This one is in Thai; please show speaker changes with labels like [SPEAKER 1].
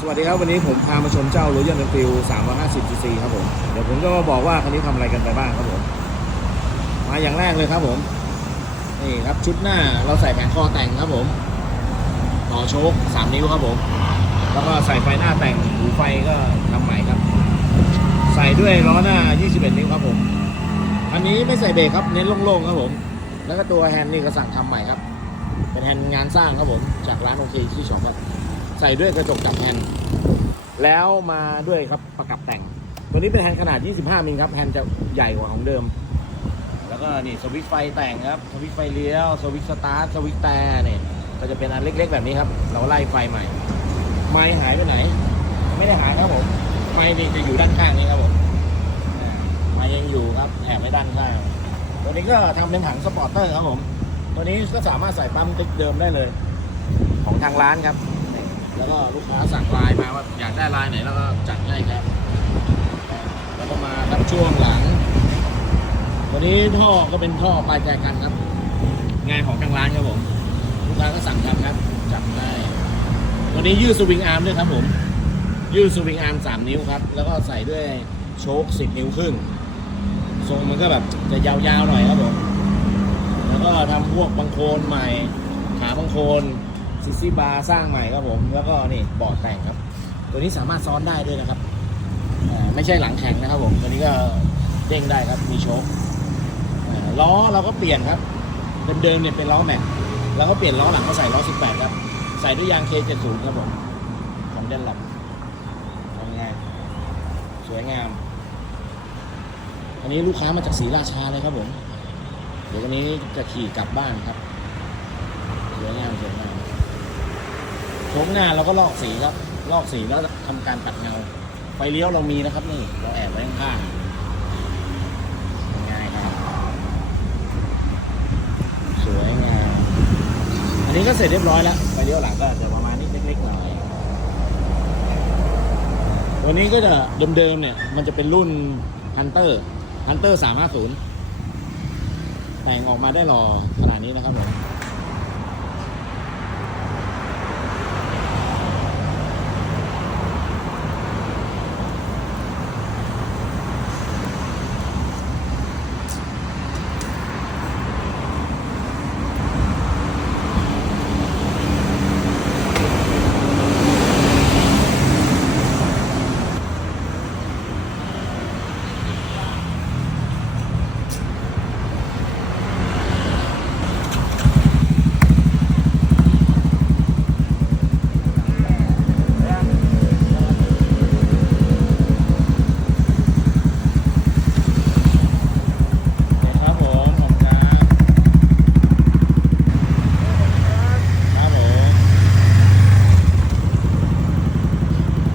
[SPEAKER 1] สวัสดีครับ วันนี้ผมพามาชมเจ้า Royal Enfield 350 cc ครับผม เดี๋ยวผมก็มาบอกว่าคันนี้ทำอะไรกันไปบ้างครับผม มาอย่างแรกเลยครับผม นี่ครับชุดหน้าเราใส่แผงคอแต่งครับผม ต่อโชค3นิ้วครับผม แล้วก็ใส่ไฟหน้าแต่งหูไฟก็ทำใหม่ครับ ใส่ด้วยล้อหน้า 21 นิ้วครับผม อันนี้ไม่ใส่เบรกครับ เน้นโล่งๆครับผม แล้วก็ตัวแฮนด์นี่ก็สั่งทำใหม่ครับ เป็นแฮนด์งานสร้างครับผม จากร้านโอเคที่ชอปครับ ใส่ด้วยกระจกจับแฮนด์แล้วมาด้วยครับประกับแต่ง ตัวนี้เป็นแฮนด์ขนาด 25 มิลครับแฮนด์จะใหญ่กว่าของเดิม แล้วก็นี่สวิตช์ไฟแต่งครับสวิตช์ไฟเลี้ยวสวิตช์สตาร์ทสวิตช์แต่เนี่ยก็จะเป็นอันเล็กๆ แบบนี้ครับ เราไล่ไฟใหม่ ไม้หายไปไหน ไม่ได้หายครับผมไม้นี่จะอยู่ด้านข้างนี้ครับผมไม้ยังอยู่ครับแอบไว้ด้านข้างตัวนี้ก็ทำเป็นถังสปอร์ตเตอร์ครับผมตัวนี้ก็สามารถใส่ปั๊มติ๊กเดิมได้เลย ของทางร้านครับ แล้วก็ลูกค้าสั่งลายมาว่าอยากได้ลายไหนแล้วก็จัดให้ครับ แล้วก็มารับช่วงหลังตัวนี้ท่อก็เป็นท่อปลายแจกันครับ งานของทางร้านครับผม ลูกค้าก็สั่งทำครับ จัดได้ วันนี้ยืดสวิงอาร์มด้วยครับผม ยืดสวิงอาร์มสามนิ้วครับ แล้วก็ใส่ด้วยโชคสิบนิ้วครึ่ง ทรงมันก็แบบจะยาวๆหน่อยครับผม แล้วก็ทำพวกบังโคลนใหม่ ขาบังโคลน ซิซี่บาร์สร้างใหม่ครับผม แล้วก็นี่บาะแต่งครับ ตัวนี้สามารถซ้อนได้ด้วยนะครับไม่ใช่หลังแข็งนะครับผม ตัวนี้ก็เด้งได้ครับ มีโชคล้อเราก็เปลี่ยนครับ เดิมๆเนี่ยเป็นล้อแม็กแล้วก็เปลี่ยนล้อหลังมาใส่ล้อ 18 ครับ ใส่ด้วยยาง K70 ครับผมของเดนหลับทำไงสวยงาม อันนี้ลูกค้ามาจากศรีราชาเลยครับผม เดี๋ยววันนี้จะขี่กลับบ้านครับสวยงามสวยงาม โค้งหน้าเราก็ลอกสีครับ ลอกสีแล้วทำการตัดเงา ไฟเลี้ยวเรามีนะครับนี่เราแอบไว้ข้างง่ายครับ สวยงาม อันนี้ก็เสร็จเรียบร้อยแล้ว ไฟเลี้ยวหลังก็จะประมาณนี้เล็กๆหน่อย วันนี้ก็จะเดิมๆเนี่ย มันจะเป็นรุ่น Hunter Hunter 350แต่งออกมาได้หล่อขนาดนี้นะครับผม